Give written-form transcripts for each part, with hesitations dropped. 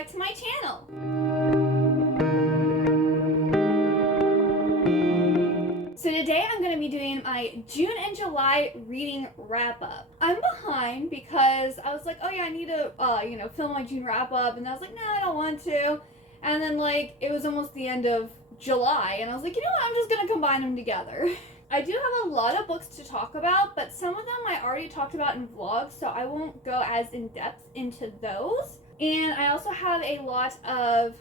back to my channel. So today I'm going to be doing my June and July reading wrap up. I'm behind because I was like, oh yeah, I need to, film my June wrap up, and I was like, no, I don't want to. And then it was almost the end of July, and I was like, you know what, I'm just going to combine them together. I do have a lot of books to talk about, but some of them I already talked about in vlogs, so I won't go as in depth into those. And I also have a lot of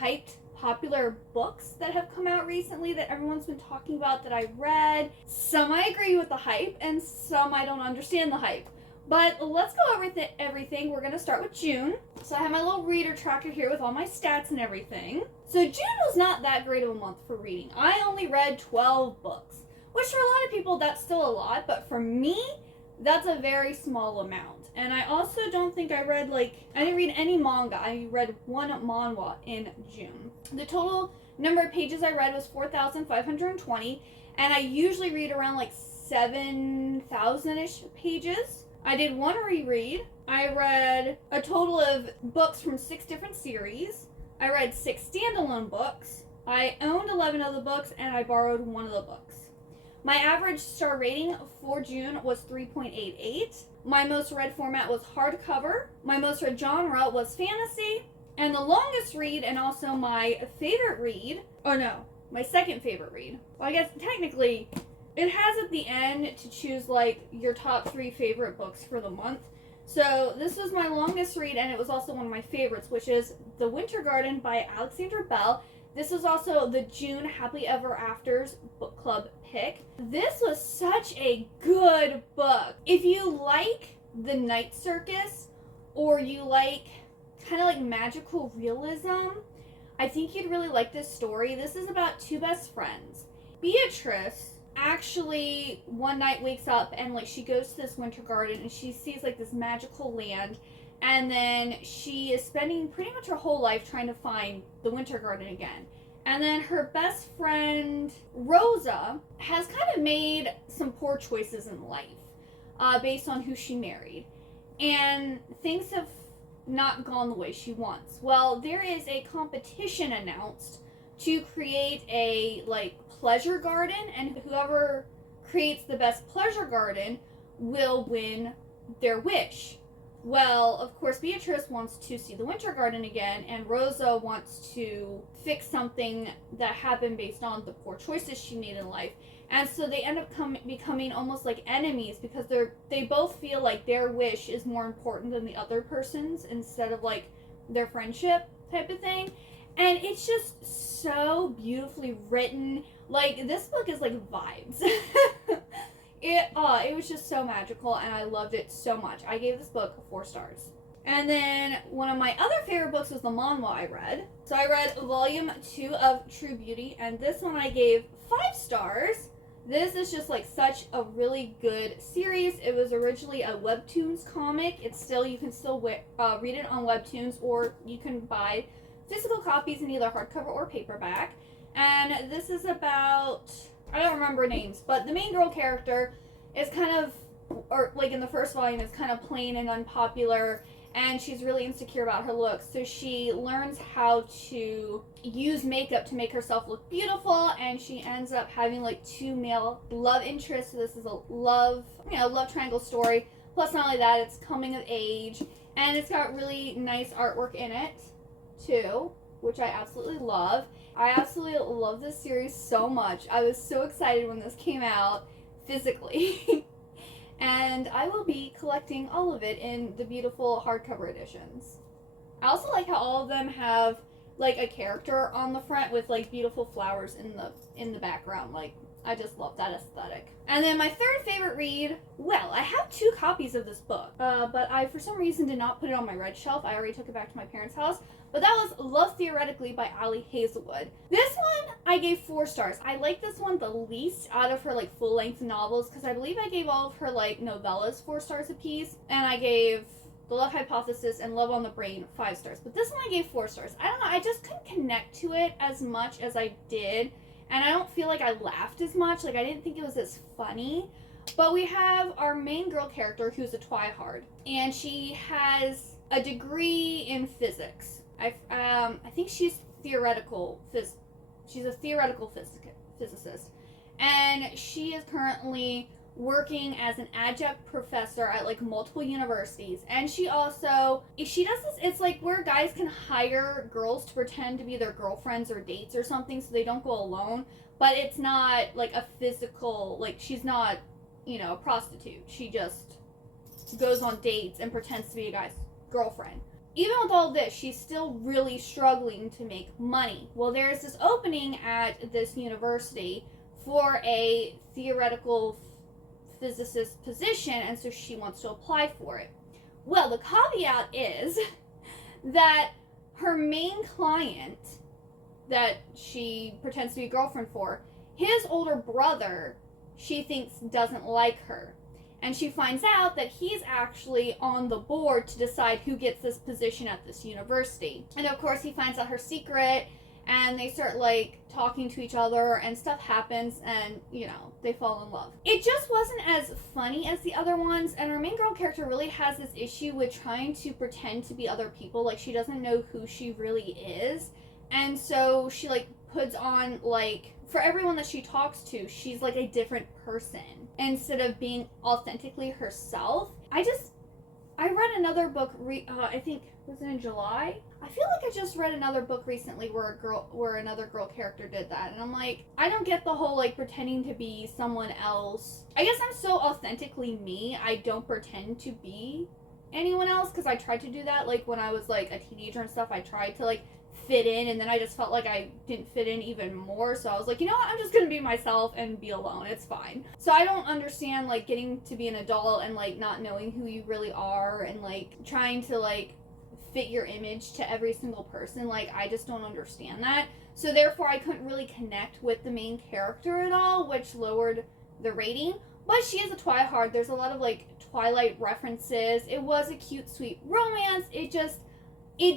hyped popular books that have come out recently that everyone's been talking about that I read. Some I agree with the hype, and some I don't understand the hype. But let's go over everything. We're going to start with June. So I have my little reader tracker here with all my stats and everything. So June was not that great of a month for reading. I only read 12 books. Which for a lot of people, that's still a lot, but for me, that's a very small amount. And I also don't think I read, I didn't read any manga. I read one manhwa in June. The total number of pages I read was 4,520, and I usually read around 7,000-ish pages. I did one reread. I read a total of books from 6 different series. I read 6 standalone books. I owned 11 of the books, and I borrowed one of the books. My average star rating for June was 3.88. My most read format was hardcover. My most read genre was fantasy. And the longest read, and also my favorite read, my second favorite read. Well, I guess technically it has at the end to choose your top 3 favorite books for the month. So this was my longest read, and it was also one of my favorites, which is The Winter Garden by Alexandra Bell. This was also the June Happily Ever Afters book club pick. This was such a good book. If you like the Night Circus, or you like kind of magical realism, I think you'd really like this story. This is about 2 best friends. Beatrice actually one night wakes up and she goes to this winter garden and she sees this magical land. And then she is spending pretty much her whole life trying to find the winter garden again. And then her best friend, Rosa, has kind of made some poor choices in life based on who she married. And things have not gone the way she wants. Well, there is a competition announced to create a pleasure garden, and whoever creates the best pleasure garden will win their wish. Well, of course, Beatrice wants to see the winter garden again, and Rosa wants to fix something that happened based on the poor choices she made in life. And so they end up becoming almost like enemies, because they both feel like their wish is more important than the other person's, instead of their friendship type of thing. And it's just so beautifully written. This book is vibes. It was just so magical, and I loved it so much. I gave this book 4 stars. And then one of my other favorite books was the manhwa I read. So I read volume 2 of True Beauty, and this one I gave 5 stars. This is just such a really good series. It was originally a Webtoons comic. You can still read it on Webtoons, or you can buy physical copies in either hardcover or paperback. And this is about, I don't remember names, but the main girl character is in the first volume, is kind of plain and unpopular, and she's really insecure about her looks. So she learns how to use makeup to make herself look beautiful, and she ends up having 2 male love interests. So this is a love triangle story. Plus, not only that, it's coming of age, and it's got really nice artwork in it too, which I absolutely love. I absolutely love this series so much. I was so excited when this came out physically. And I will be collecting all of it in the beautiful hardcover editions. I also like how all of them have a character on the front with beautiful flowers in the background. I just love that aesthetic. And then my third favorite read, well, I have 2 copies of this book, but I for some reason did not put it on my red shelf. I already took it back to my parents' house. But that was Love Theoretically by Ali Hazelwood. This one I gave 4 stars. I like this one the least out of her full-length novels, because I believe I gave all of her novellas 4 stars apiece, and I gave The Love Hypothesis and Love on the Brain 5 stars. But this one I gave 4 stars. I don't know, I just couldn't connect to it as much as I did, and I don't feel like I laughed as much. I didn't think it was as funny. But we have our main girl character, who's a twihard, and she has a degree in physics. I think she's she's a theoretical physicist, and she is currently working as an adjunct professor at like multiple universities. And she does this, it's like where guys can hire girls to pretend to be their girlfriends or dates or something so they don't go alone, but it's not like a physical, like she's not, a prostitute. She just goes on dates and pretends to be a guy's girlfriend. Even with all this, she's still really struggling to make money. Well, there's this opening at this university for a theoretical physicist position, and so she wants to apply for it. Well, the caveat is that her main client that she pretends to be a girlfriend for, his older brother, she thinks doesn't like her. And she finds out that he's actually on the board to decide who gets this position at this university. And of course, he finds out her secret, and they start like talking to each other, and stuff happens, and they fall in love. It just wasn't as funny as the other ones, and our main girl character really has this issue with trying to pretend to be other people. Like, she doesn't know who she really is, and so she like puts on, like, for everyone that she talks to, she's like a different person instead of being authentically herself. I read another book, I think, was it in July? I feel like I just read another book recently where another girl character did that. And I'm like, I don't get the whole, like, pretending to be someone else. I guess I'm so authentically me, I don't pretend to be anyone else, because I tried to do that, like, when I was, like, a teenager and stuff. I tried to, like, fit in, and then I just felt like I didn't fit in even more, so I was like, you know what, I'm just gonna be myself and be alone, it's fine. So I don't understand, like, getting to be an adult and, like, not knowing who you really are, and, like, trying to, like, fit your image to every single person. Like, I just don't understand that. So therefore, I couldn't really connect with the main character at all, which lowered the rating. But she is a Twihard. There's a lot of, like, Twilight references. It was a cute, sweet romance. It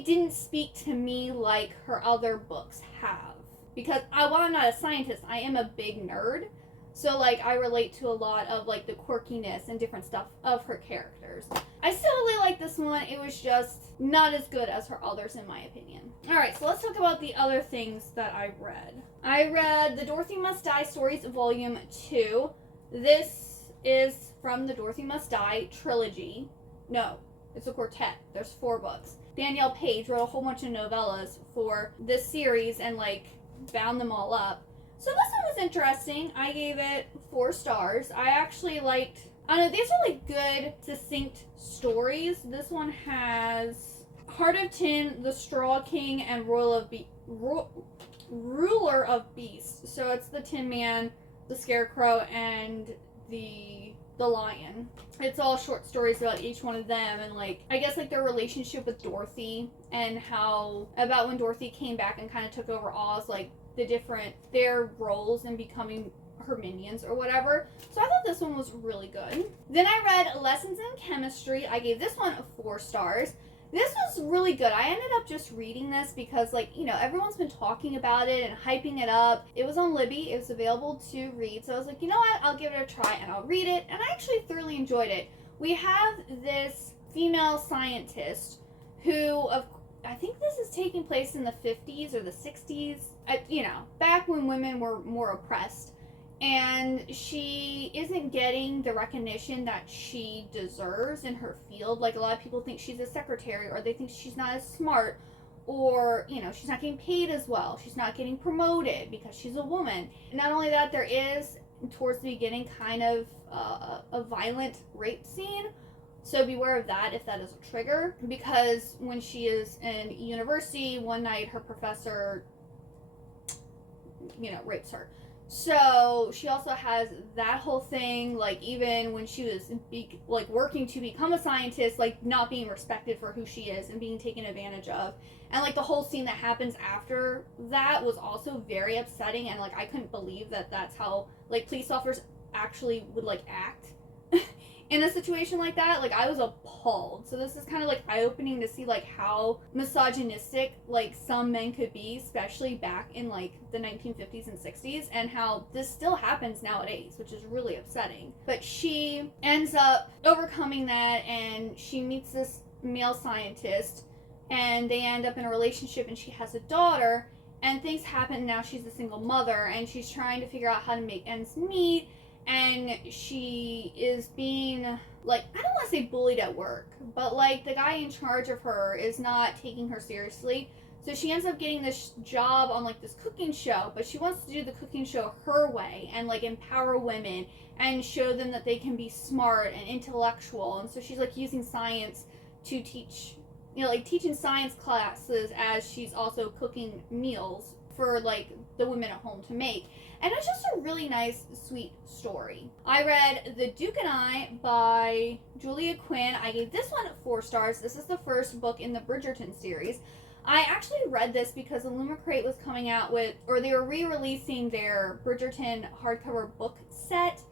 didn't speak to me like her other books have. Because while I'm not a scientist, I am a big nerd. So, like, I relate to a lot of, like, the quirkiness and different stuff of her characters. I still really like this one. It was just not as good as her others, in my opinion. Alright, so let's talk about the other things that I read. I read the Dorothy Must Die Stories Volume 2. This is from the Dorothy Must Die trilogy. No, it's a quartet. There's 4 books. Danielle Page wrote a whole bunch of novellas for this series and, like, bound them all up. So this one was interesting. I gave it 4 stars. I actually liked, I don't know, these are like good, succinct stories. This one has Heart of Tin, The Straw King, and Ruler of Beasts. So it's the Tin Man, the Scarecrow, and the Lion. It's all short stories about each one of them, and, like, I guess, like, their relationship with Dorothy, and how, about when Dorothy came back and kind of took over Oz, like, their roles in becoming her minions or whatever. So I thought this one was really good. Then I read Lessons in Chemistry. I gave this one 4 stars. This was really good. I ended up just reading this because, like, everyone's been talking about it and hyping it up. It was on Libby. It was available to read. So I was like, you know what? I'll give it a try and I'll read it. And I actually thoroughly enjoyed it. We have this female scientist who, I think this is taking place in the 50s or the 60s, back when women were more oppressed. And she isn't getting the recognition that she deserves in her field. Like, a lot of people think she's a secretary, or they think she's not as smart, or, she's not getting paid as well. She's not getting promoted because she's a woman. Not only that, there is, towards the beginning, kind of a violent rape scene. So beware of that if that is a trigger. Because when she is in university, one night her professor, rapes her. So she also has that whole thing, like, even when she was working to become a scientist, like, not being respected for who she is and being taken advantage of. And, like, the whole scene that happens after that was also very upsetting, and, like, I couldn't believe that that's how, like, police officers actually would, like, act in a situation like that. Like, I was appalled. So this is kind of, like, eye-opening to see, like, how misogynistic, like, some men could be, especially back in, like, the 1950s and 60s, and how this still happens nowadays, which is really upsetting. But she ends up overcoming that, and she meets this male scientist and they end up in a relationship, and she has a daughter, and things happen. Now she's a single mother, and she's trying to figure out how to make ends meet, and she is being, like, I don't want to say bullied at work, but like the guy in charge of her is not taking her seriously. So she ends up getting this job on like this cooking show, but she wants to do the cooking show her way and like empower women and show them that they can be smart and intellectual. And so she's like using science to teach, you know, like teaching science classes as she's also cooking meals for like the women at home to make. And it's just a really nice, sweet story. I read The Duke and I by Julia Quinn. I gave this one 4 stars. This is the first book in the Bridgerton series. I actually read this because Illumicrate was coming out with, or they were re-releasing their Bridgerton hardcover book set.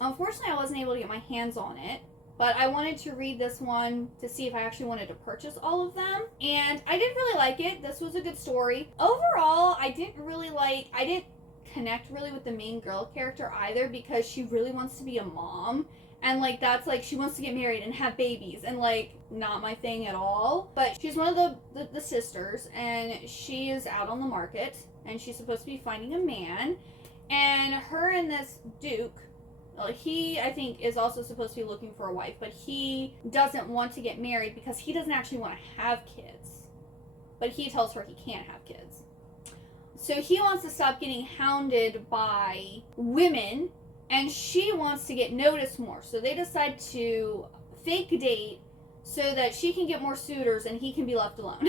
Unfortunately, I wasn't able to get my hands on it, but I wanted to read this one to see if I actually wanted to purchase all of them, and I did really like it. This was a good story. Overall, I didn't connect really with the main girl character either, because she really wants to be a mom. And, like, that's, like, she wants to get married and have babies. And, like, not my thing at all. But she's one of the sisters. And she is out on the market. And she's supposed to be finding a man. And her and this Duke, he, I think, is also supposed to be looking for a wife. But he doesn't want to get married because he doesn't actually want to have kids. But he tells her he can't have kids. So he wants to stop getting hounded by women. And she wants to get noticed more. So they decide to fake date so that she can get more suitors and he can be left alone.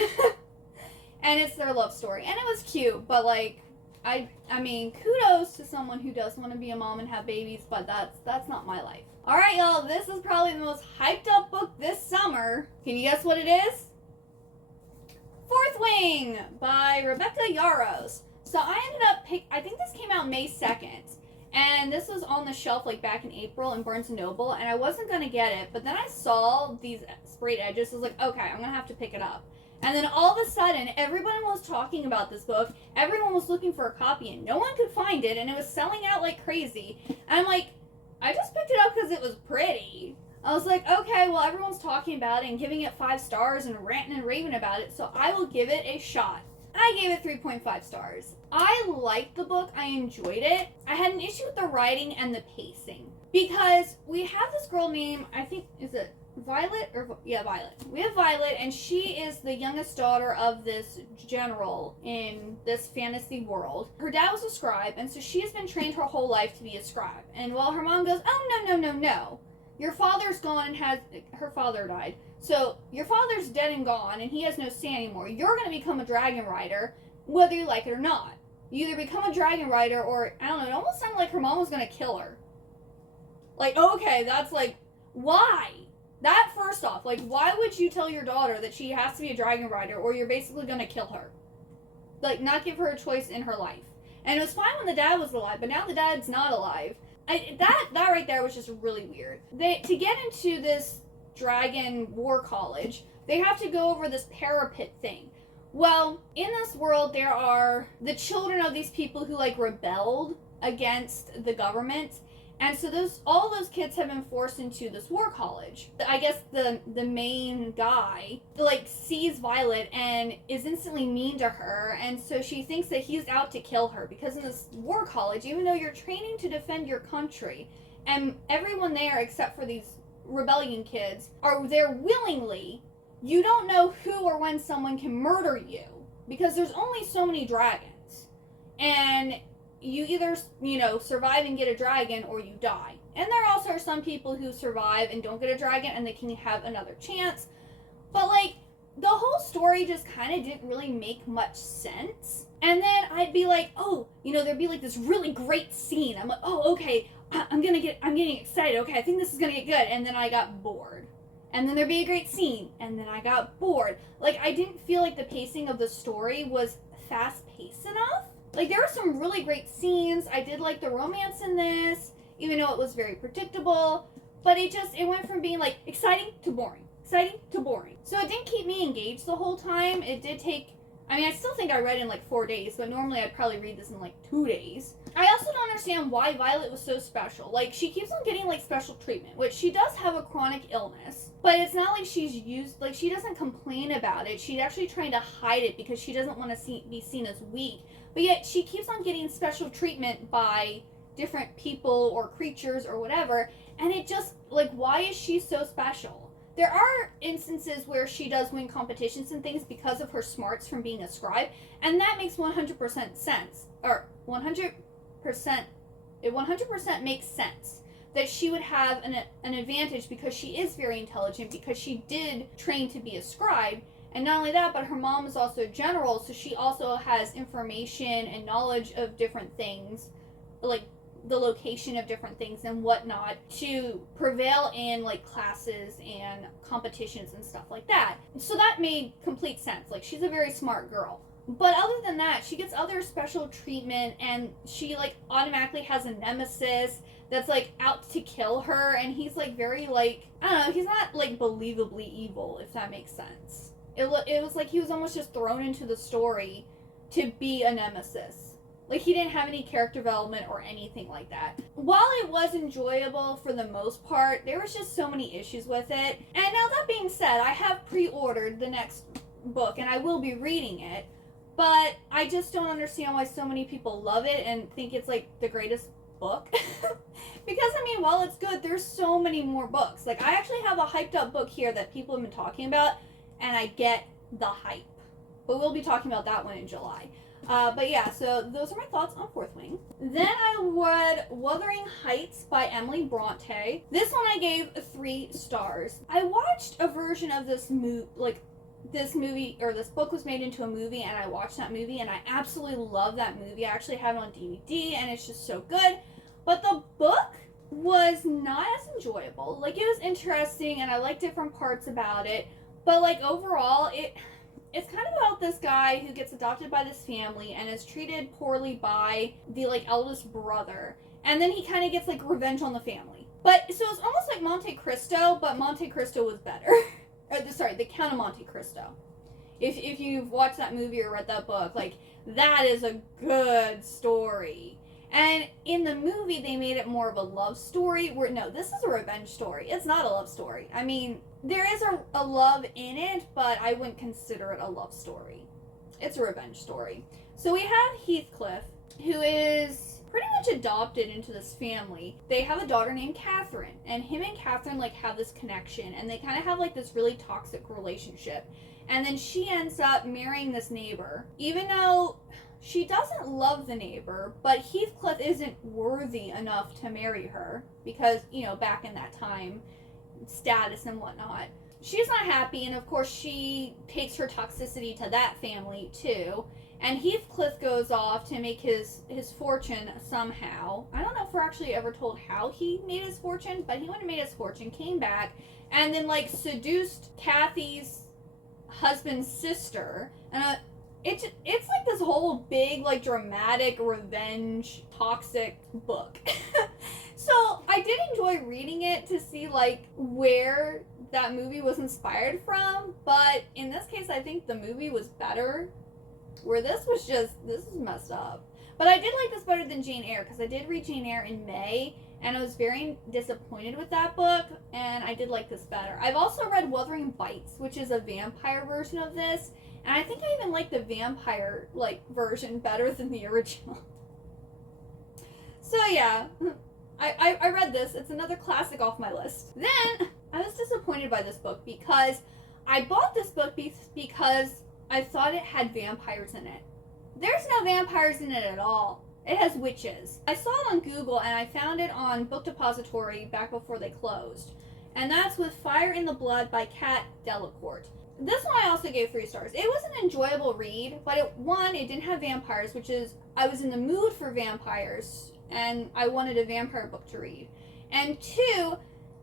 And it's their love story. And it was cute, but like, I mean, kudos to someone who does want to be a mom and have babies, but that's not my life. Alright, y'all, this is probably the most hyped up book this summer. Can you guess what it is? Fourth Wing by Rebecca Yarros. So I ended up I think this came out May 2nd. And this was on the shelf like back in April in Barnes & Noble, and I wasn't going to get it, but then I saw these sprayed edges. I was like, okay, I'm going to have to pick it up. And then all of a sudden, everyone was talking about this book. Everyone was looking for a copy, and no one could find it, and it was selling out like crazy. And I'm like, I just picked it up because it was pretty. I was like, okay, well, everyone's talking about it and giving it 5 stars and ranting and raving about it, so I will give it a shot. I gave it 3.5 stars. I liked the book. I enjoyed it. I had an issue with the writing and the pacing. Because we have this girl named, I think, is it Violet? Yeah, Violet. We have Violet, and she is the youngest daughter of this general in this fantasy world. Her dad was a scribe, and so she has been trained her whole life to be a scribe. And while her mom goes, oh, no. Your father's gone and her father died. So your father's dead and gone, and he has no say anymore. You're going to become a dragon rider, whether you like it or not. You either become a dragon rider, or, I don't know, it almost sounded like her mom was going to kill her. Like, okay, that's like, why? That, first off, like, why would you tell your daughter that she has to be a dragon rider, or you're basically going to kill her? Like, not give her a choice in her life. And it was fine when the dad was alive, but now the dad's not alive. That right there was just really weird. To get into this dragon war college, they have to go over this parapet thing. Well, in this world, there are the children of these people who like rebelled against the government, and so all those kids have been forced into this war college. I guess the main guy like sees Violet and is instantly mean to her, and so she thinks that he's out to kill her, because in this war college, even though you're training to defend your country, and everyone there except for these rebellion kids are there willingly, you don't know who or when someone can murder you, because there's only so many dragons, and you either, survive and get a dragon, or you die. And there also are some people who survive and don't get a dragon and they can have another chance, but like the whole story just kind of didn't really make much sense. And then I'd be like, oh, there'd be like this really great scene. I'm like, oh, okay, I'm getting excited. Okay, I think this is gonna get good. And then I got bored. And then there'd be a great scene. And then I got bored. Like, I didn't feel like the pacing of the story was fast-paced enough. Like, there were some really great scenes. I did like the romance in this, even though it was very predictable. But it went from being like exciting to boring. Exciting to boring. So it didn't keep me engaged the whole time. It did take, I mean, I still think I read in like 4 days, but normally I'd probably read this in like 2 days. I also don't understand why Violet was so special. Like, she keeps on getting like special treatment, which she does have a chronic illness, but it's not like she's used, like, she doesn't complain about it. She's actually trying to hide it because she doesn't want to be seen as weak, but yet she keeps on getting special treatment by different people or creatures or whatever, and it just, like, why is she so special? There are instances where she does win competitions and things because of her smarts from being a scribe, and that makes 100% sense. Or 100%, it 100% makes sense that she would have an advantage because she is very intelligent, because she did train to be a scribe. And not only that, but her mom is also a general, so she also has information and knowledge of different things, like the location of different things and whatnot, to prevail in like classes and competitions and stuff like that. So that made complete sense. Like, she's a very smart girl. But other than that, she gets other special treatment, and she like automatically has a nemesis that's like out to kill her, and he's like very like, I don't know, he's not like believably evil, if that makes sense. It was like he was almost just thrown into the story to be a nemesis. Like, he didn't have any character development or anything like that. While it was enjoyable for the most part, there was just so many issues with it. And now that being said, I have pre-ordered the next book, and I will be reading it. But I just don't understand why so many people love it and think it's, like, the greatest book. Because, I mean, while it's good, there's so many more books. Like, I actually have a hyped up book here that people have been talking about, and I get the hype. But we'll be talking about that one in July. But yeah, so those are my thoughts on Fourth Wing. Then I read Wuthering Heights by Emily Bronte. This one I gave 3 stars. I watched a version of this movie, this book was made into a movie, and I watched that movie, and I absolutely love that movie. I actually have it on DVD, and it's just so good. But the book was not as enjoyable. Like, it was interesting, and I liked different parts about it, but like overall, it's kind of about this guy who gets adopted by this family and is treated poorly by the, like, eldest brother. And then he kind of gets, like, revenge on the family. But, so it's almost like Monte Cristo, but Monte Cristo was better. The Count of Monte Cristo. If you've watched that movie or read that book, like, that is a good story. And in the movie, they made it more of a love story. No, this is a revenge story. It's not a love story. I mean, there is a love in it, but I wouldn't consider it a love story. It's a revenge story. So we have Heathcliff, who is pretty much adopted into this family. They have a daughter named Catherine, and him and Catherine, like, have this connection, and they kind of have, like, this really toxic relationship. And then she ends up marrying this neighbor, even though she doesn't love the neighbor, but Heathcliff isn't worthy enough to marry her because, you know, back in that time, status and whatnot. She's not happy, and of course she takes her toxicity to that family too. And Heathcliff goes off to make his fortune somehow. I don't know if we're actually ever told how he made his fortune, but he went and made his fortune, came back, and then, like, seduced Kathy's husband's sister. And it's like this whole big, like, dramatic revenge toxic book. So I did enjoy reading it to see, like, where that movie was inspired from, but in this case I think the movie was better, where this is messed up. But I did like this better than Jane Eyre, because I did read Jane Eyre in May, and I was very disappointed with that book, and I did like this better. I've also read Wuthering Heights, which is a vampire version of this, and I think I even like the vampire, like, version better than the original. So yeah, I read this. It's another classic off my list. Then I was disappointed by this book because I bought this book because I thought it had vampires in it. There's no vampires in it at all. It has witches. I saw it on Google, and I found it on Book Depository back before they closed. And that's with Fire in the Blood by Kat Delacourt. This one I also gave 3 stars. It was an enjoyable read, but it didn't have vampires, which is, I was in the mood for vampires, and I wanted a vampire book to read. And 2,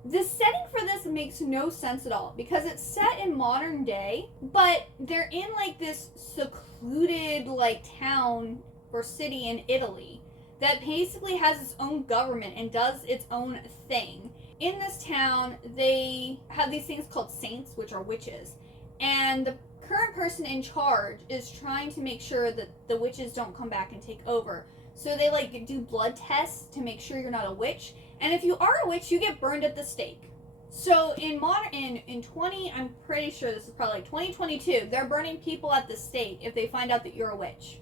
the setting for this makes no sense at all, because it's set in modern day, but they're in, like, this secluded, like, town or city in Italy that basically has its own government and does its own thing. In this town, they have these things called saints, which are witches, and the current person in charge is trying to make sure that the witches don't come back and take over. So they like do blood tests to make sure you're not a witch. And if you are a witch, you get burned at the stake. So in 20, I'm pretty sure this is probably like 2022, they're burning people at the stake if they find out that you're a witch.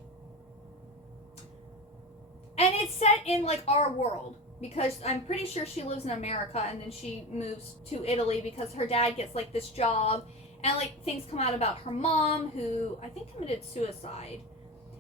And it's set in like our world, because I'm pretty sure she lives in America and then she moves to Italy because her dad gets like this job, and like things come out about her mom, who I think committed suicide.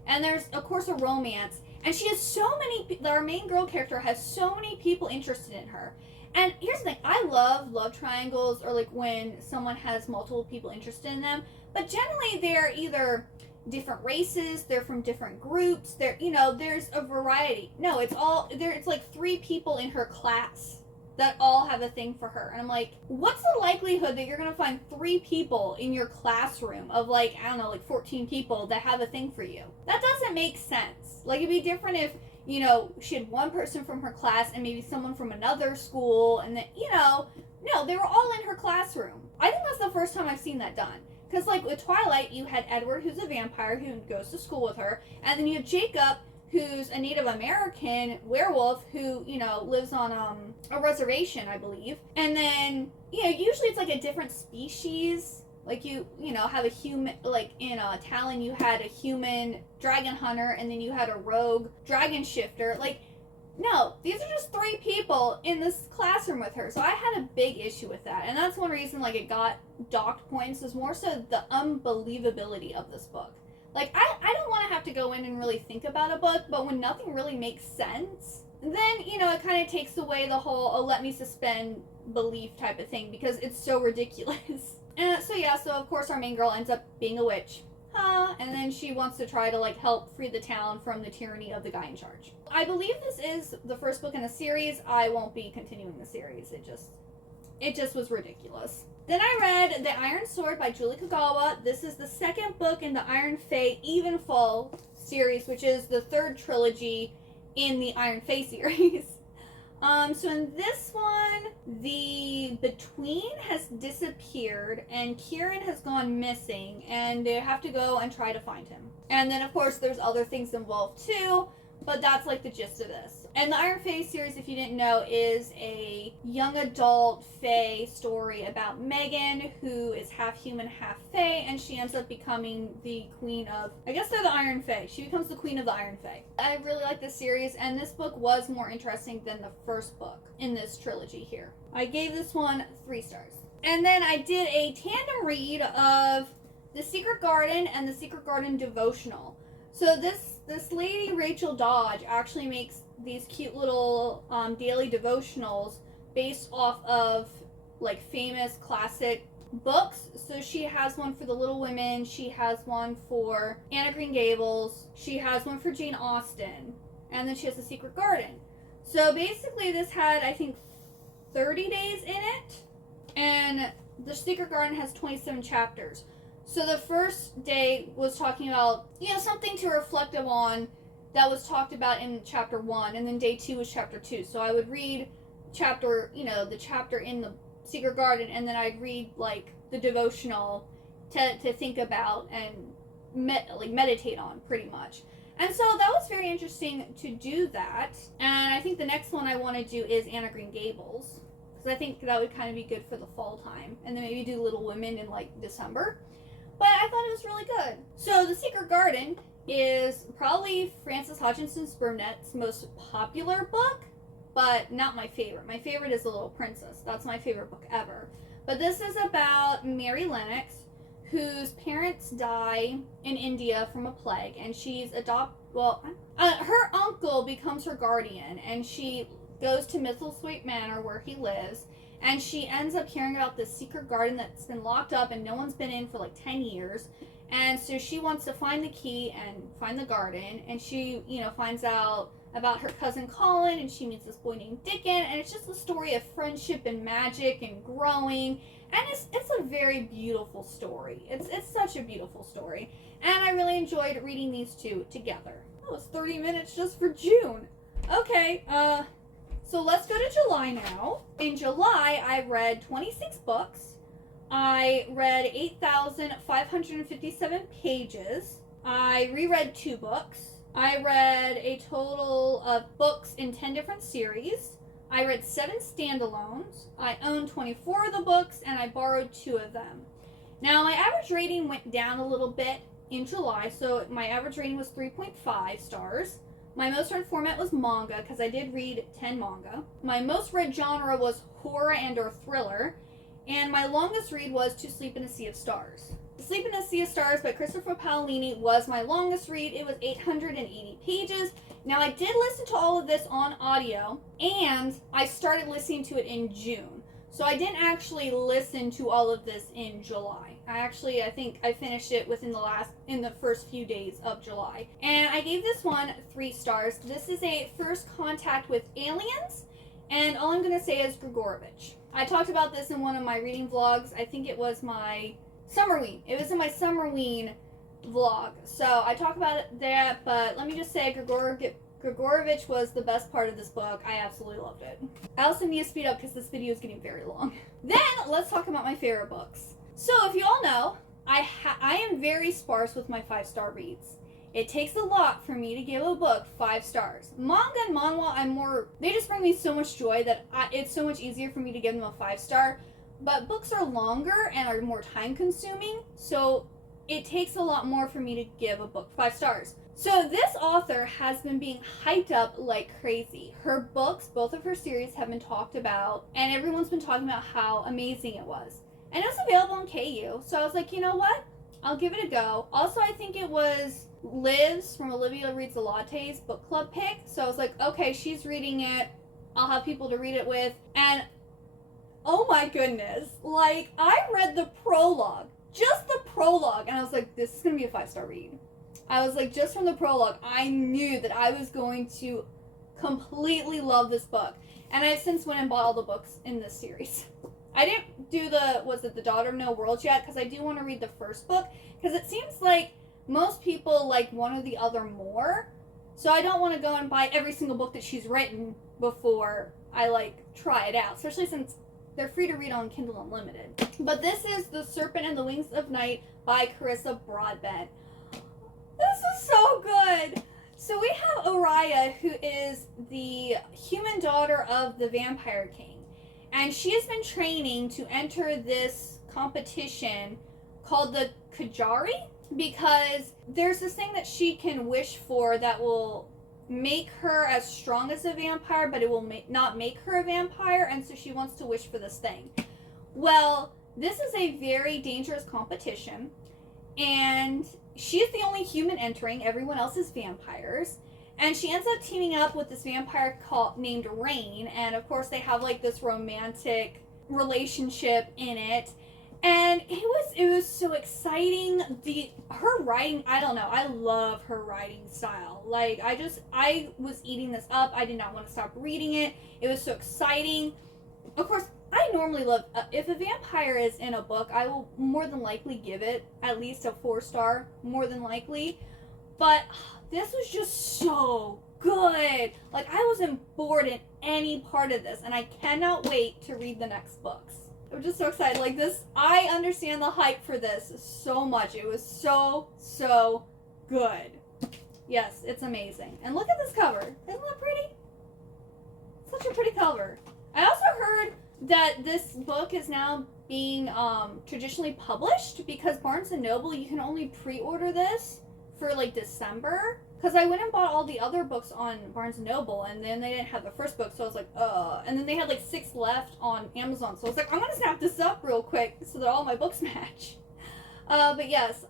And there's of course a romance, and she has so many, our main girl character has so many people interested in her. And here's the thing, I love love triangles, or like when someone has multiple people interested in them, but generally they're either different races, they're from different groups, they're, you know, there's a variety. No, it's all there. It's like 3 people in her class that all have a thing for her, and I'm like, what's the likelihood that you're gonna find 3 people in your classroom of like, I don't know, like 14 people that have a thing for you? That doesn't make sense. Like, it'd be different if, you know, she had one person from her class and maybe someone from another school, and then, you know, no, they were all in her classroom. I think that's the first time I've seen that done. Because, like, with Twilight, you had Edward, who's a vampire, who goes to school with her, and then you have Jacob, who's a Native American werewolf who, you know, lives on a reservation, I believe. And then, you know, usually it's like a different species. Like, you know, have a human, like in Talon, you had a human dragon hunter, and then you had a rogue dragon shifter. Like, no, these are just 3 people in this classroom with her. So I had a big issue with that. And that's one reason, like, it got docked points, is more so the unbelievability of this book. Like, I don't want to have to go in and really think about a book, but when nothing really makes sense, then, you know, it kind of takes away the whole, oh, let me suspend belief type of thing, because it's so ridiculous. And so yeah, so of course our main girl ends up being a witch. And then she wants to try to like help free the town from the tyranny of the guy in charge. I believe this is the first book in the series. I won't be continuing the series. It just was ridiculous. Then I read The Iron Sword by Julie Kagawa. This is the second book in the Iron Fae Evenfall series, which is the 3rd trilogy in the Iron Fae series. So in this one, the Between has disappeared, and Kieran has gone missing, and they have to go and try to find him. And then, of course, there's other things involved, too, but that's, like, the gist of this. And the Iron Fae series, if you didn't know, is a young adult Fae story about Megan, who is half human, half Fae, and she ends up becoming the queen of, I guess they're the Iron Fae. She becomes the queen of the Iron Fae. I really like this series, and this book was more interesting than the first book in this trilogy here. I gave this one 3 stars. And then I did a tandem read of The Secret Garden and The Secret Garden Devotional. So this lady, Rachel Dodge, actually makes these cute little daily devotionals based off of like famous classic books. So she has one for the Little Women, she has one for Anne of Green Gables, she has one for Jane Austen, and then she has The Secret Garden. So basically this had, I think, 30 days in it, and The Secret Garden has 27 chapters. So the first day was talking about, you know, something to reflect on that was talked about in chapter 1, and then day 2 was chapter 2. So I would read chapter, you know, the chapter in the Secret Garden, and then I'd read like the devotional to think about and meditate on, pretty much. And so that was very interesting to do that. And I think the next one I want to do is Anne of Green Gables, because I think that would kind of be good for the fall time, and then maybe do Little Women in like December. But I thought it was really good. So The Secret Garden is probably Frances Hodgson Burnett's most popular book, but not my favorite. My favorite is The Little Princess. That's my favorite book ever. But this is about Mary Lennox, whose parents die in India from a plague, and she's her uncle becomes her guardian, and she goes to Mistlesweet Manor where he lives. And she ends up hearing about this secret garden that's been locked up and no one's been in for like 10 years. And so she wants to find the key and find the garden. And she, you know, finds out about her cousin Colin, and she meets this boy named Dickon. And it's just a story of friendship and magic and growing. And it's a very beautiful story. It's such a beautiful story. And I really enjoyed reading these 2 together. That was 30 minutes just for June. Okay, so let's go to July now. In July, I read 26 books. I read 8,557 pages. I reread 2 books. I read a total of books in 10 different series. I read 7 standalones. I owned 24 of the books, and I borrowed 2 of them. Now, my average rating went down a little bit in July, so my average rating was 3.5 stars. My most read format was manga, because I did read 10 manga. My most read genre was horror and or thriller. And my longest read was To Sleep in a Sea of Stars. To Sleep in a Sea of Stars by Christopher Paolini was my longest read. It was 880 pages. Now, I did listen to all of this on audio, and I started listening to it in June. So I didn't actually listen to all of this in July. I think I finished it in the first few days of July. And I gave this one 3 stars. This is a first contact with aliens, and all I'm going to say is Grigorovich. I talked about this in one of my reading vlogs. I think it was my Summerween. It was in my Summerween vlog. So I talk about it there, but let me just say Grigorovich was the best part of this book. I absolutely loved it. I also need to speed up because this video is getting very long. Then let's talk about my favorite books. So if you all know, I am very sparse with my 5-star reads. It takes a lot for me to give a book 5 stars. Manga and manhwa, they just bring me so much joy that it's so much easier for me to give them a 5-star. But books are longer and are more time consuming, so it takes a lot more for me to give a book 5 stars. So this author has been being hyped up like crazy. Her books, both of her series, have been talked about, and everyone's been talking about how amazing it was. And it was available on KU, so I was like, you know what? I'll give it a go. Also, I think it was Liv's from Olivia Reads the Latte's book club pick. So I was like, okay, she's reading it. I'll have people to read it with. And oh my goodness, like I read the prologue, just the prologue, and I was like, this is going to be a 5-star read. I was like, just from the prologue, I knew that I was going to completely love this book. And I've since went and bought all the books in this series. I didn't do the Daughter of No Worlds yet, because I do want to read the first book, because it seems like most people like one or the other more. So I don't want to go and buy every single book that she's written before I try it out, especially since they're free to read on Kindle Unlimited. But this is The Serpent and the Wings of Night by Carissa Broadbent. This is so good. So we have Oriya, who is the human daughter of the Vampire King. And she has been training to enter this competition called the Kajari, because there's this thing that she can wish for that will make her as strong as a vampire, but it will not make her a vampire, and so she wants to wish for this thing. Well, this is a very dangerous competition, and she is the only human entering. Everyone else is vampires. And she ends up teaming up with this vampire named Rain, and of course they have this romantic relationship in it. And it was so exciting. Her writing, I don't know, I love her writing style. I was eating this up. I did not want to stop reading it. It was so exciting. Of course, I normally love, if a vampire is in a book, I will more than likely give it at least a 4-star, more than likely. But this was just so good. I wasn't bored in any part of this, and I cannot wait to read the next books. I'm just so excited. I understand the hype for this so much. It was so, so good. Yes, it's amazing. And look at this cover. Isn't that pretty? Such a pretty cover. I also heard that this book is now being traditionally published, because Barnes & Noble, you can only pre-order this for December. Because I went and bought all the other books on Barnes & Noble, and then they didn't have the first book, so I was like, and then they had 6 left on Amazon, so I was like, I'm gonna snap this up real quick so that all my books match. But yes,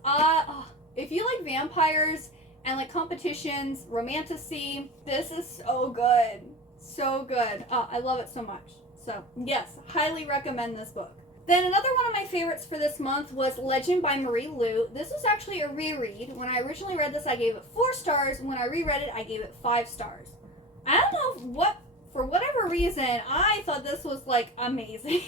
if you like vampires and competitions, romantasy, this is so good. So good. I love it so much. So yes, highly recommend this book. Then another one of my favorites for this month was Legend by Marie Lu. This was actually a reread. When I originally read this, I gave it 4 stars. When I reread it, I gave it 5 stars. I don't know for whatever reason, I thought this was amazing.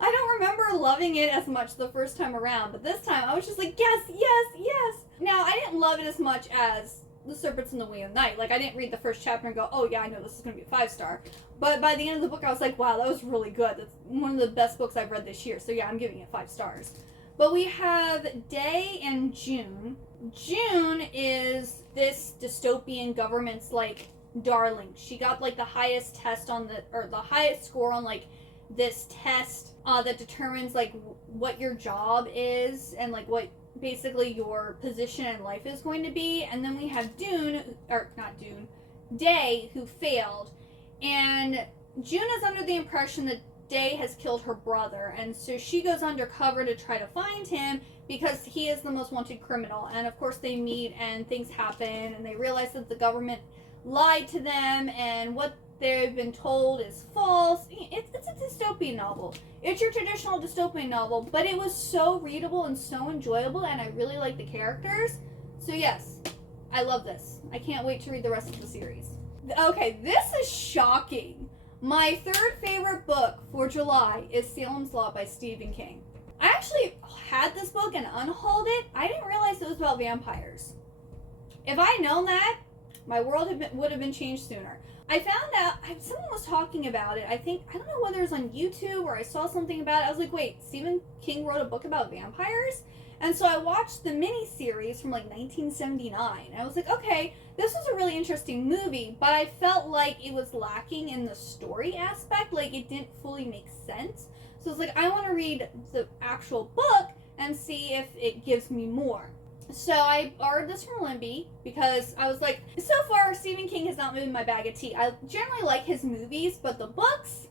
I don't remember loving it as much the first time around, but this time I was just like, yes, yes, yes. Now, I didn't love it as much as The Serpents in the Wing of Night. Like, I didn't read the first chapter and go, oh yeah, I know this is going to be a 5-star. But by the end of the book, I was like, wow, that was really good. That's one of the best books I've read this year. So yeah, I'm giving it 5 stars. But we have Day and June. June is this dystopian government's, like, darling. She got, like, the highest highest score on, like, this test that determines, like, what your job is and, like, what basically your position in life is going to be. And then we have Day, who failed. And June is under the impression that Day has killed her brother, and so she goes undercover to try to find him because he is the most wanted criminal. And of course they meet and things happen, and they realize that the government lied to them and what they've been told is false. It's a dystopian novel. It's your traditional dystopian novel, but it was so readable and so enjoyable, and I really like the characters. So yes, I love this. I can't wait to read the rest of the series. Okay, this is shocking. My third favorite book for July is Salems Lot by Stephen King. I actually had this book and unhauled it. I didn't realize it was about vampires. If I had known that, my world would have been changed sooner. I found out, someone was talking about it. I don't know whether it was on YouTube or I saw something about it. I was like, wait, Stephen King wrote a book about vampires? And so I watched the mini-series from like 1979. And I was like, okay, this was a really interesting movie, but I felt like it was lacking in the story aspect. Like, it didn't fully make sense. So I was like, I want to read the actual book and see if it gives me more. So I borrowed this from Limby because I was like, so far Stephen King has not been my bag of tea. I generally like his movies, but the books,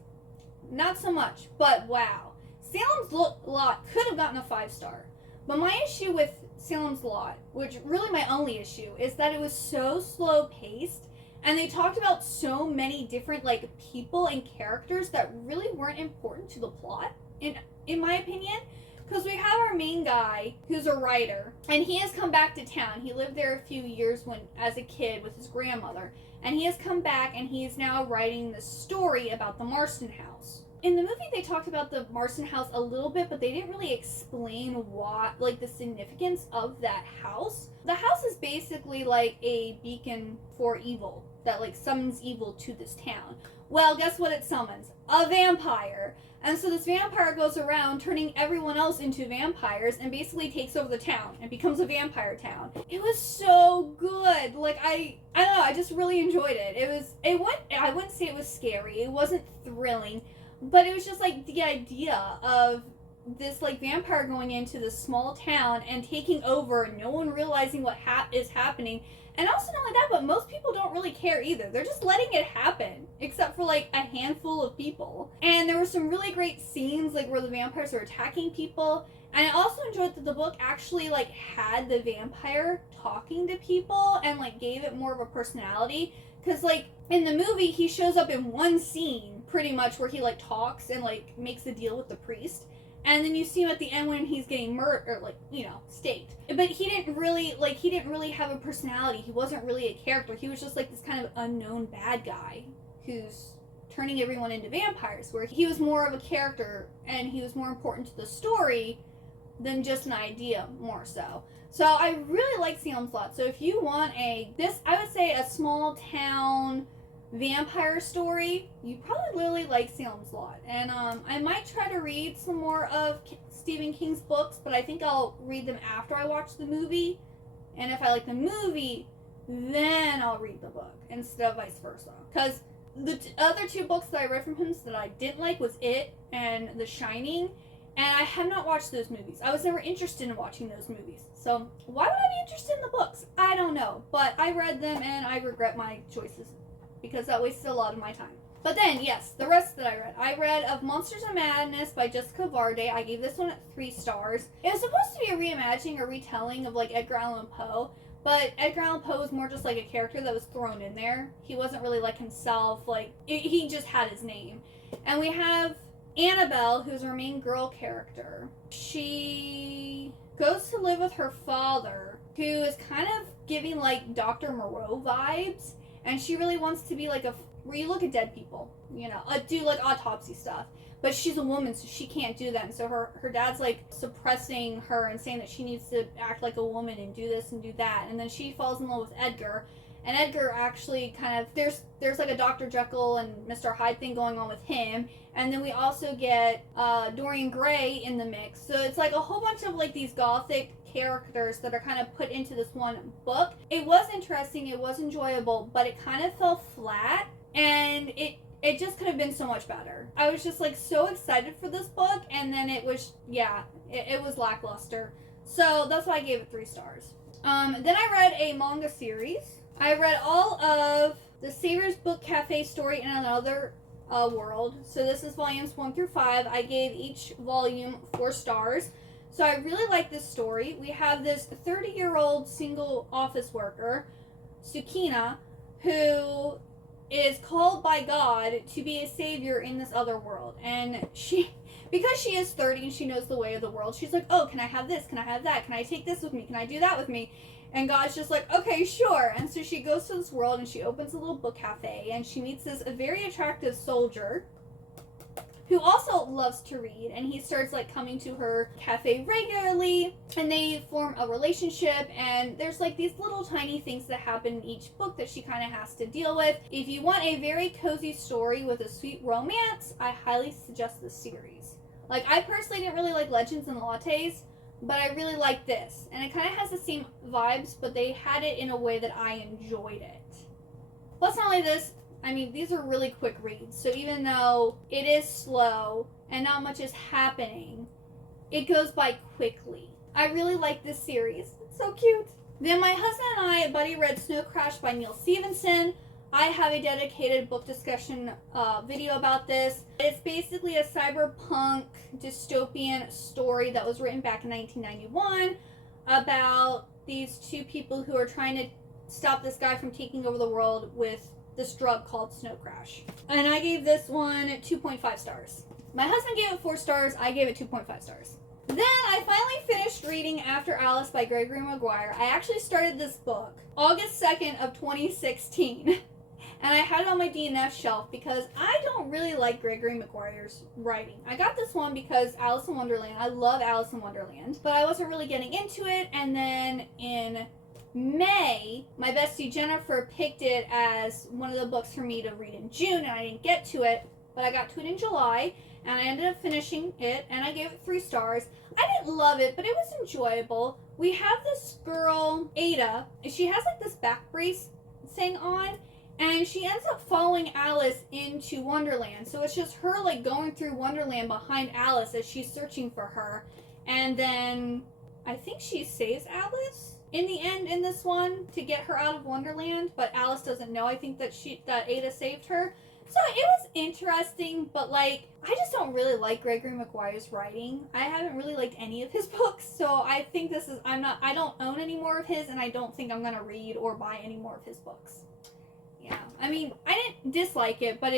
not so much. But wow, Salem's Lot could have gotten a 5-star. But my issue with Salem's Lot, which really my only issue, is that it was so slow paced, and they talked about so many different like people and characters that really weren't important to the plot, in my opinion. Because we have our main guy, who's a writer, and he has come back to town. He lived there a few years as a kid with his grandmother, and he has come back and he is now writing the story about the Marston house. In the movie, they talked about the Marston house a little bit, but they didn't really explain the significance of that house. The house is basically like a beacon for evil that like summons evil to this town. Well, guess what it summons? A vampire. And so this vampire goes around turning everyone else into vampires and basically takes over the town and becomes a vampire town. It was so good. Like, I don't know, I just really enjoyed it. I wouldn't say it was scary. It wasn't thrilling. But it was just like the idea of this like vampire going into this small town and taking over and no one realizing what is happening. And also not only that, but most people don't really care either. They're just letting it happen, except for like a handful of people. And there were some really great scenes like where the vampires are attacking people. And I also enjoyed that the book actually like had the vampire talking to people and like gave it more of a personality. Because like in the movie, he shows up in one scene pretty much where he like talks and like makes a deal with the priest. And then you see him at the end when he's getting murdered, or like, staked. But he didn't really have a personality. He wasn't really a character. He was just like this kind of unknown bad guy who's turning everyone into vampires, where he was more of a character and he was more important to the story than just an idea, more so. So I really like Salem's Lot. So if you want I would say a small town vampire story, you probably really like Salem's Lot. And I might try to read some more of Stephen King's books, but I think I'll read them after I watch the movie. And if I like the movie, then I'll read the book instead of vice versa. Because the other 2 books that I read from him that I didn't like was It and The Shining. And I have not watched those movies. I was never interested in watching those movies. So why would I be interested in the books? I don't know. But I read them and I regret my choices, because that wasted a lot of my time. But then, yes, the rest that I read Of Monsters and Madness by Jessica Varday. I gave this one 3 stars. It was supposed to be a reimagining or retelling of like Edgar Allan Poe, but Edgar Allan Poe was more just like a character that was thrown in there. He wasn't really like himself, he just had his name. And we have Annabelle, who's our main girl character. She goes to live with her father, who is kind of giving like Dr. Moreau vibes. And she really wants to be like where you look at dead people, do like autopsy stuff. but she's a woman, so she can't do that. And so her dad's like suppressing her and saying that she needs to act like a woman and do this and do that. And then she falls in love with Edgar. And Edgar actually kind of, there's like a Dr. Jekyll and Mr. Hyde thing going on with him. And then we also get Dorian Gray in the mix. So it's like a whole bunch of like these gothic characters that are kind of put into this one book. It was interesting, it was enjoyable, but it kind of fell flat. And it just could have been so much better. I was just like so excited for this book, and then it was, it was lackluster. So that's why I gave it 3 stars. Then I read a manga series. I read all of the Savor's Book Cafe Story in Another World. So this is volumes 1 through 5. I gave each volume 4 stars. So I really like this story. We have this 30-year-old single office worker, Tsukina, who is called by God to be a savior in this other world. And because she is 30 and she knows the way of the world, she's like, oh, can I have this? Can I have that? Can I take this with me? Can I do that with me? And God's just like, okay, sure. And so she goes to this world and she opens a little book cafe, and she meets this very attractive soldier who also loves to read, and he starts like coming to her cafe regularly, and they form a relationship. And there's like these little tiny things that happen in each book that she kind of has to deal with. If you want a very cozy story with a sweet romance, I highly suggest this series. Like, I personally didn't really like Legends and Lattes, but I really like this, and it kind of has the same vibes, but they had it in a way that I enjoyed it. Plus, not only this, I mean, these are really quick reads, so even though it is slow and not much is happening, it goes by quickly. I really like this series. It's so cute. Then my husband and I buddy read Snow Crash by Neil Stephenson. I have a dedicated book discussion video about this. It's basically a cyberpunk dystopian story that was written back in 1991 about these 2 people who are trying to stop this guy from taking over the world with this drug called Snow Crash. And I gave this one 2.5 stars. My husband gave it 4 stars. I gave it 2.5 stars. Then I finally finished reading After Alice by Gregory Maguire. I actually started this book August 2nd of 2016. And I had it on my DNF shelf because I don't really like Gregory Maguire's writing. I got this one because Alice in Wonderland. I love Alice in Wonderland. But I wasn't really getting into it. And then in May, my bestie Jennifer picked it as one of the books for me to read in June. And I didn't get to it. But I got to it in July. And I ended up finishing it. And I gave it 3 stars. I didn't love it, but it was enjoyable. We have this girl, Ada. She has like this back brace thing on. And she ends up following Alice into Wonderland. So it's just her like going through Wonderland behind Alice as she's searching for her. And then I think she saves Alice in the end in this one to get her out of Wonderland. But Alice doesn't know, I think, that Ada saved her. So it was interesting, but like, I just don't really like Gregory Maguire's writing. I haven't really liked any of his books. So I think I don't own any more of his, and I don't think I'm going to read or buy any more of his books. Yeah, I mean, I didn't dislike it, but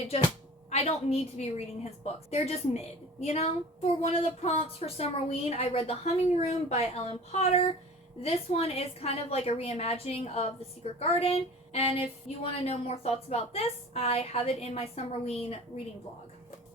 I don't need to be reading his books. They're just mid, you know? For one of the prompts for Summerween, I read The Humming Room by Ellen Potter. This one is kind of like a reimagining of The Secret Garden. And if you want to know more thoughts about this, I have it in my Summerween reading vlog.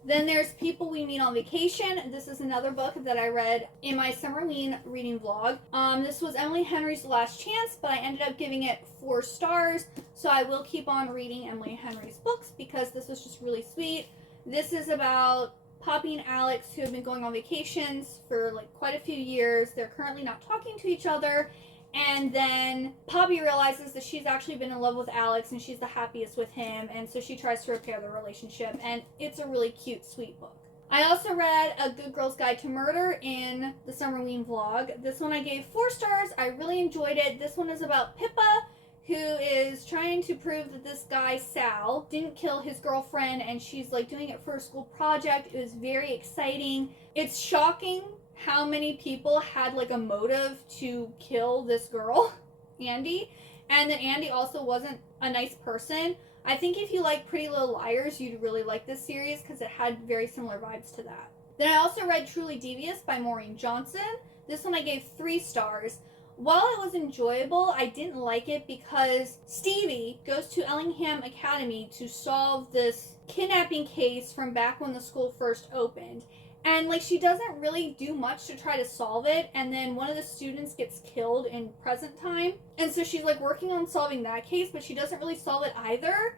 Then there's People We Meet on Vacation. This is another book that I read in my Summerween reading vlog. This was Emily Henry's Last Chance, but I ended up giving it 4 stars. So I will keep on reading Emily Henry's books because this was just really sweet. This is about Poppy and Alex, who have been going on vacations for like quite a few years. They're currently not talking to each other. And then Poppy realizes that she's actually been in love with Alex and she's the happiest with him. And so she tries to repair the relationship. And it's a really cute, sweet book. I also read A Good Girl's Guide to Murder in the Summerween vlog. This one I gave 4 stars. I really enjoyed it. This one is about Pippa, who is trying to prove that this guy, Sal, didn't kill his girlfriend. And she's like doing it for a school project. It was very exciting. It's shocking how many people had like a motive to kill this girl, Andy, and that Andy also wasn't a nice person. I think if you like Pretty Little Liars, you'd really like this series because it had very similar vibes to that. Then I also read Truly Devious by Maureen Johnson. This one I gave 3 stars. While it was enjoyable, I didn't like it because Stevie goes to Ellingham Academy to solve this kidnapping case from back when the school first opened. And, like, she doesn't really do much to try to solve it, and then one of the students gets killed in present time. And so she's, like, working on solving that case, but she doesn't really solve it either.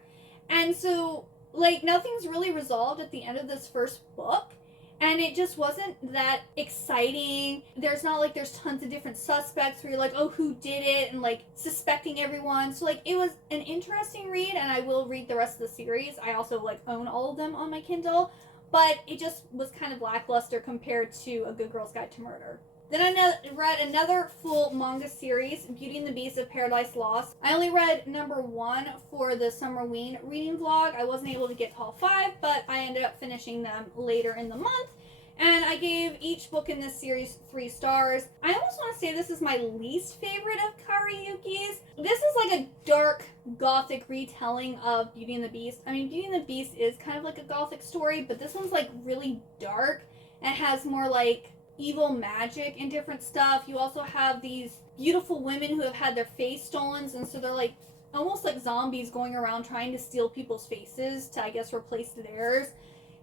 And so, like, nothing's really resolved at the end of this first book. And it just wasn't that exciting. There's not, like, there's tons of different suspects where you're like, oh, who did it? And, like, suspecting everyone. So, like, it was an interesting read, and I will read the rest of the series. I also, like, own all of them on my Kindle. But it just was kind of lackluster compared to A Good Girl's Guide to Murder. Then I read another full manga series, Beauty and the Beast of Paradise Lost. I only read number 1 for the Summerween reading vlog. I wasn't able to get to all 5, but I ended up finishing them later in the month. And I gave each book in this series 3 stars. I almost want to say this is my least favorite of Kariyuki's. This is like a dark, gothic retelling of Beauty and the Beast. I mean, Beauty and the Beast is kind of like a gothic story, but this one's like really dark and has more like evil magic and different stuff. You also have these beautiful women who have had their face stolen, and so they're like almost like zombies going around trying to steal people's faces to, I guess, replace theirs.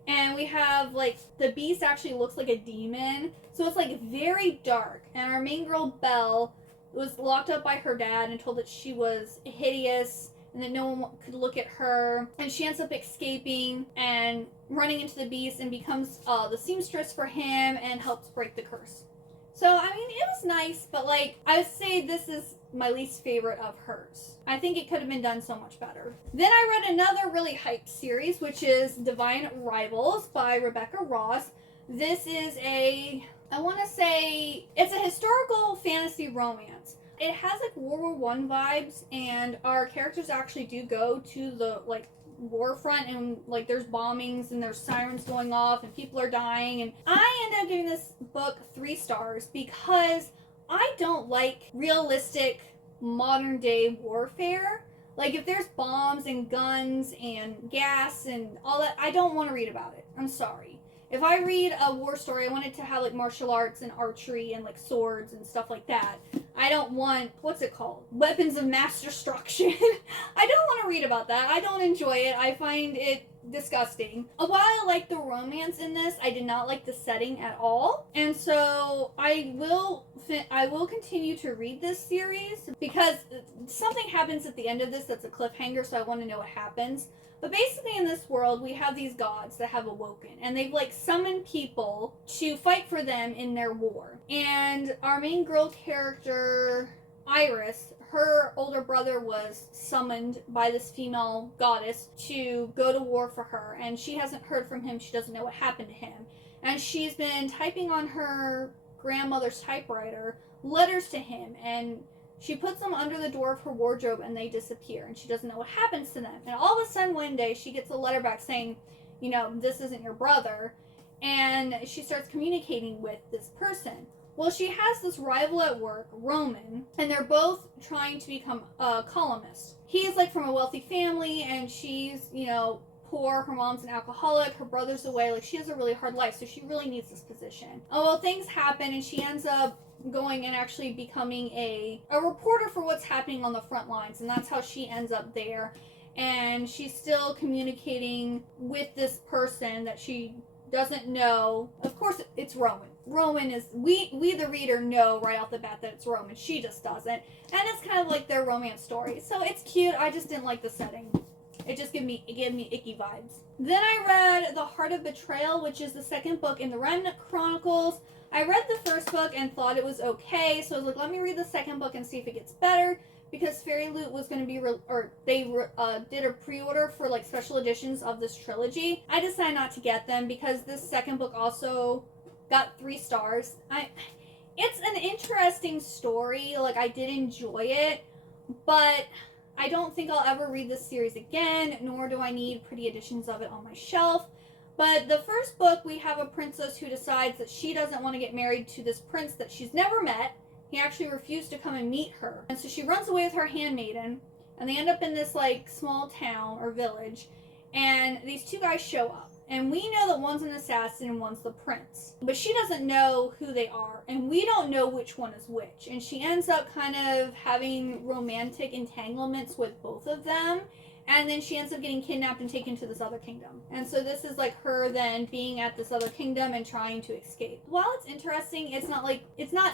And we have, like, the beast actually looks like a demon. So it's, like, very dark. And our main girl, Belle, was locked up by her dad and told that she was hideous and that no one could look at her. And she ends up escaping and running into the beast and becomes the seamstress for him and helps break the curse. So, I mean, it was nice, but, like, I would say this is my least favorite of hers. I think it could have been done so much better. Then I read another really hyped series, which is Divine Rivals by Rebecca Ross. This is I want to say, it's a historical fantasy romance. It has, like, World War I vibes, and our characters actually do go to the, like, war front, and, like, there's bombings, and there's sirens going off, and people are dying, and I ended up giving this book 3 stars because I don't like realistic modern day warfare. Like, if there's bombs and guns and gas and all that, I don't want to read about it. I'm sorry. If I read a war story, I want it to have, like, martial arts and archery and, like, swords and stuff like that. I don't want, what's it called? Weapons of mass destruction. I don't want to read about that. I don't enjoy it. I find it disgusting. While I like the romance in this, I did not like the setting at all. And so I will continue to read this series because something happens at the end of this that's a cliffhanger, so I want to know what happens. But basically in this world, we have these gods that have awoken, and they've, like, summoned people to fight for them in their war. And our main girl character, Iris, her older brother was summoned by this female goddess to go to war for her, and she hasn't heard from him. She doesn't know what happened to him. And she's been typing on her grandmother's typewriter letters to him, and she puts them under the door of her wardrobe and they disappear, and she doesn't know what happens to them. And all of a sudden one day she gets a letter back saying, you know, this isn't your brother, and she starts communicating with this person. Well, she has this rival at work, Roman, and they're both trying to become a columnist. He's, like, from a wealthy family, and she's, you know, poor. Her mom's an alcoholic. Her brother's away. Like, she has a really hard life, so she really needs this position. Oh, well, things happen, and she ends up going and actually becoming a reporter for what's happening on the front lines, and that's how she ends up there. And she's still communicating with this person that she doesn't know. Of course, it's Roman. Roman is, we the reader know right off the bat that it's Roman. She just doesn't. And it's kind of like their romance story. So it's cute. I just didn't like the setting. It just gave me icky vibes. Then I read The Heart of Betrayal, which is the second book in the Remnant Chronicles. I read the first book and thought it was okay, so I was like, let me read the second book and see if it gets better, because Fairy Loot was going to be, they did a pre-order for, like, special editions of this trilogy. I decided not to get them because this second book also got 3 stars. It's an interesting story. Like, I did enjoy it, but I don't think I'll ever read this series again, nor do I need pretty editions of it on my shelf. But the first book, we have a princess who decides that she doesn't want to get married to this prince that she's never met. He actually refused to come and meet her. And so she runs away with her handmaiden, and they end up in this, like, small town or village, and these 2 guys show up. And we know that one's an assassin and one's the prince. But she doesn't know who they are. And we don't know which one is which. And she ends up kind of having romantic entanglements with both of them. And then she ends up getting kidnapped and taken to this other kingdom. And so this is like her then being at this other kingdom and trying to escape. While it's interesting, it's not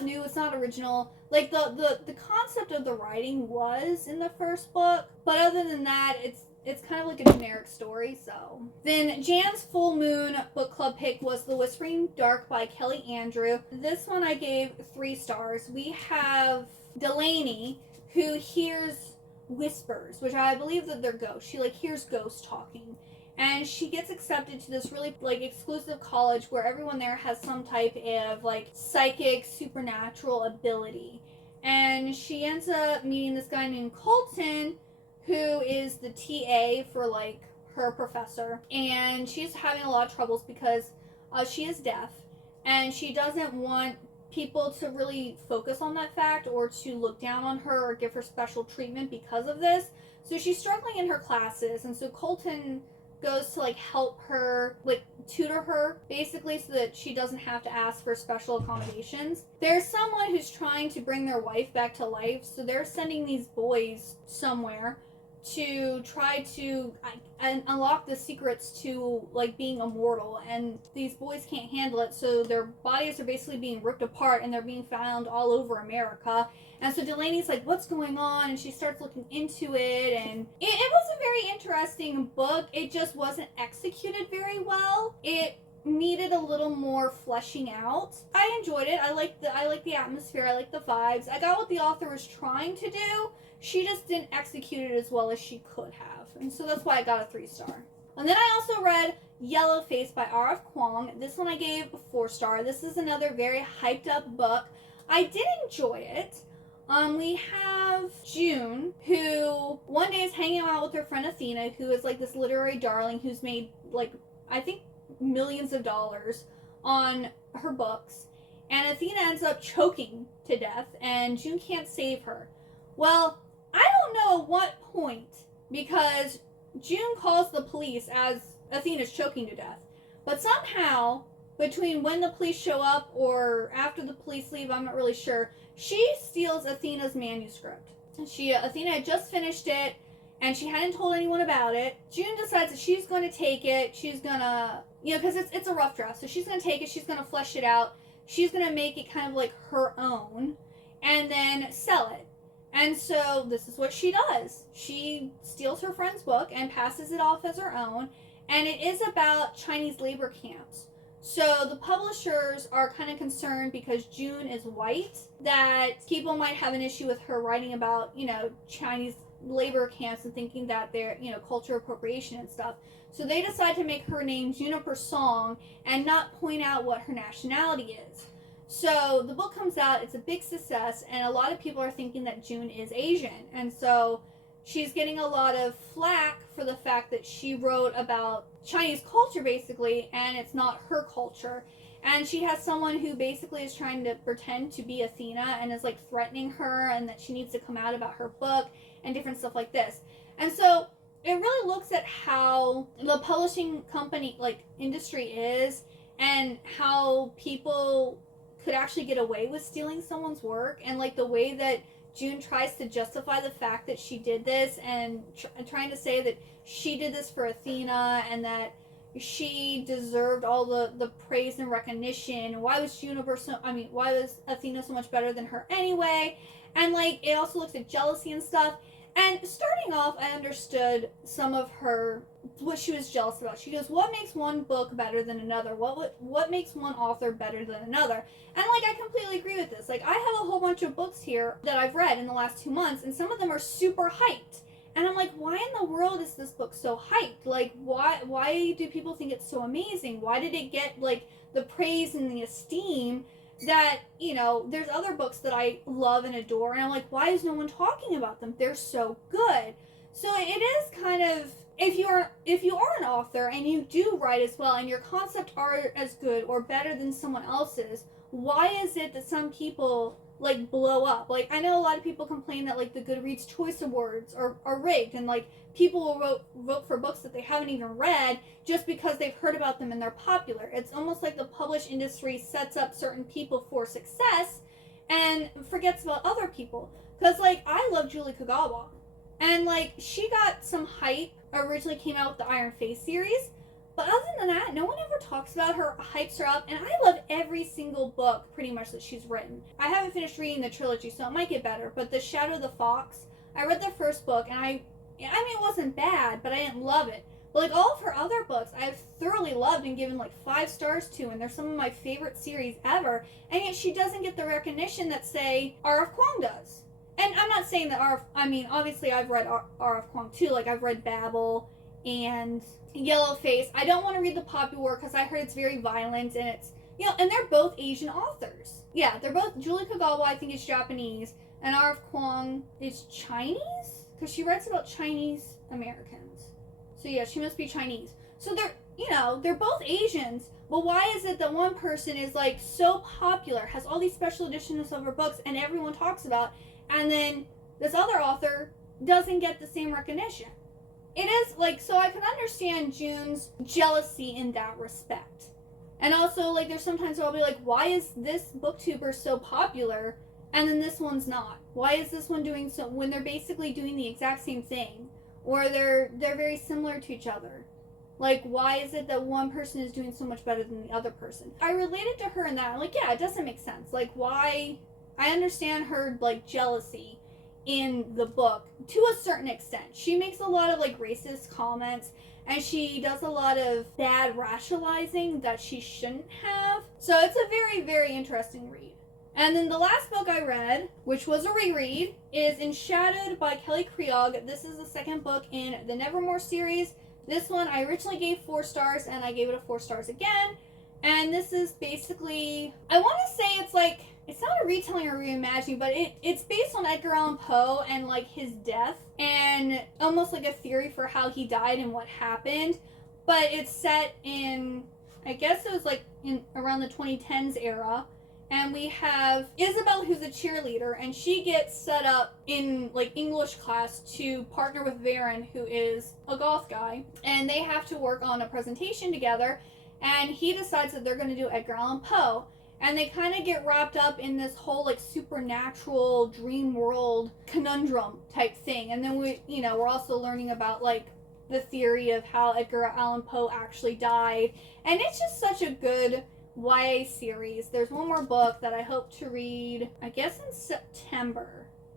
new, it's not original. Like the concept of the writing was in the first book, but other than that, it's kind of like a generic story. So then Jan's full moon book club pick was The Whispering Dark by Kelly Andrew. This one I gave 3 stars. We have Delaney, who hears whispers, which I believe that they're ghosts. She like hears ghosts talking, and she gets accepted to this really like exclusive college where everyone there has some type of like psychic supernatural ability. And she ends up meeting this guy named Colton, who is the TA for like her professor, and she's having a lot of troubles because she is deaf, and she doesn't want people to really focus on that fact or to look down on her or give her special treatment because of this. So she's struggling in her classes, and so Colton goes to like help her, like tutor her basically, so that she doesn't have to ask for special accommodations. There's someone who's trying to bring their wife back to life, so they're sending these boys somewhere to try to unlock the secrets to like being immortal, and these boys can't handle it, so their bodies are basically being ripped apart and they're being found all over America. And so Delaney's like, what's going on? And she starts looking into it, and it was a very interesting book. It just wasn't executed very well. It needed a little more fleshing out. I enjoyed it. I liked the atmosphere. I liked the vibes. I got what the author was trying to do. She just didn't execute it as well as she could have. And so that's why I got a 3-star. And then I also read Yellow Face by R.F. Kuang. This one I gave a 4-star. This is another very hyped up book. I did enjoy it. We have June, who one day is hanging out with her friend Athena, who is like this literary darling who's made like, I think, millions of dollars on her books. And Athena ends up choking to death, and June can't save her. Well, I don't know at what point, because June calls the police as Athena's choking to death. But somehow, between when the police show up or after the police leave, I'm not really sure, she steals Athena's manuscript. Athena had just finished it, and she hadn't told anyone about it. June decides that she's going to take it. She's going to, because it's a rough draft, so she's going to take it, she's going to flesh it out. She's going to make it kind of like her own, and then sell it. And so this is what she does. She steals her friend's book and passes it off as her own, and it is about Chinese labor camps. So the publishers are kind of concerned because June is white, that people might have an issue with her writing about, Chinese labor camps and thinking that they're, cultural appropriation and stuff. So they decide to make her name Juniper Song and not point out what her nationality is. So the book comes out, it's a big success, and a lot of people are thinking that June is Asian. And so she's getting a lot of flack for the fact that she wrote about Chinese culture, basically, and it's not her culture. And she has someone who basically is trying to pretend to be Athena and is, like, threatening her and that she needs to come out about her book and different stuff like this. And so it really looks at how the publishing company, industry is, and how people could actually get away with stealing someone's work, and the way that June tries to justify the fact that she did this, and trying to say that she did this for Athena and that she deserved all the praise and recognition. Why was Athena so much better than her anyway? And it also looks at jealousy and stuff. And starting off, I understood some of what she was jealous about. She goes, what makes one book better than another? What makes one author better than another? And I completely agree with this. I have a whole bunch of books here that I've read in the last 2 months, and some of them are super hyped. And I'm like, why in the world is this book so hyped? Why do people think it's so amazing? Why did it get the praise and the esteem that, there's other books that I love and adore, and I'm like, why is no one talking about them? They're so good. So it is kind of, if you are an author and you do write as well, and your concept are as good or better than someone else's, why is it that some people like blow up. Like, I know a lot of people complain that like the Goodreads Choice Awards are rigged, and like people will vote for books that they haven't even read just because they've heard about them and they're popular. It's almost like the published industry sets up certain people for success and forgets about other people. Because like, I love Julie Kagawa, and like, she got some hype, originally came out with the Iron Face series, but other than that, no one ever talks about her, hypes her up, and I love every single book pretty much that she's written. I haven't finished reading the trilogy, so it might get better, but The Shadow of the Fox, I read the first book, and I mean, it wasn't bad, but I didn't love it. But like, all of her other books, I've thoroughly loved and given like 5 stars to, and they're some of my favorite series ever, and yet she doesn't get the recognition that, say, R.F. Kuang does. And I'm not saying that obviously I've read R.F. Kuang too, like I've read Babel and Yellowface. I don't want to read the popular because I heard it's very violent, and it's, you know, and they're both Asian authors. Yeah, they're both, Julie Kagawa I think is Japanese, and R.F. Kuang is Chinese? Because she writes about Chinese Americans. So yeah, she must be Chinese. So they're, you know, they're both Asians, but why is it that one person is like so popular, has all these special editions of her books and everyone talks about, and then this other author doesn't get the same recognition? It is like, so I can understand June's jealousy in that respect. And also, like, there's sometimes where I'll be like, why is this booktuber so popular and then this one's not? Why is this one doing so, when they're basically doing the exact same thing, or they're very similar to each other? Like, why is it that one person is doing so much better than the other person? I related to her in that. I'm like, yeah, it doesn't make sense. Like, why? I understand her, like, jealousy in the book to a certain extent. She makes a lot of, like, racist comments, and she does a lot of bad rationalizing that she shouldn't have. So it's a very, very interesting read. And then the last book I read, which was a reread, is Enshadowed by Kelly Kriog. This is the second book in the Nevermore series. This one I originally gave 4 stars, and I gave it a 4 stars again. And this is basically, I want to say it's like, it's not a retelling or reimagining, but it's based on Edgar Allan Poe and like his death, and almost like a theory for how he died and what happened. But it's set in, I guess it was like in around the 2010s era. And we have Isabel, who's a cheerleader, and she gets set up in like English class to partner with Varen, who is a goth guy, and they have to work on a presentation together, and he decides that they're going to do Edgar Allan Poe, and they kind of get wrapped up in this whole like supernatural dream world conundrum type thing. And then we're also learning about like the theory of how Edgar Allan Poe actually died, and it's just such a good YA series. There's one more book that I hope to read, I guess in September,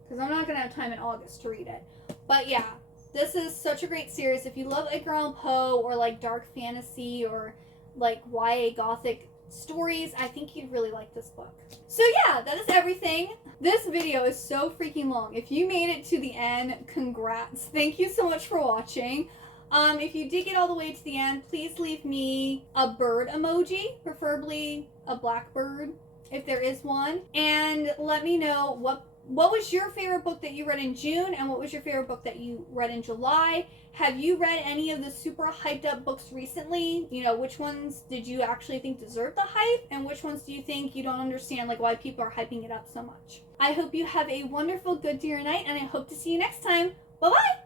because I'm not going to have time in August to read it. But yeah, this is such a great series. If you love Edgar Allan Poe or like dark fantasy or like YA gothic stories, I think you'd really like this book. So yeah, that is everything. This video is so freaking long. If you made it to the end, congrats. Thank you so much for watching. If you did get all the way to the end, please leave me a bird emoji, preferably a black bird, if there is one. And let me know what was your favorite book that you read in June, and what was your favorite book that you read in July? Have you read any of the super hyped up books recently? You know, which ones did you actually think deserve the hype, and which ones do you think you don't understand, like why people are hyping it up so much? I hope you have a wonderful, good day or night, and I hope to see you next time. Bye-bye!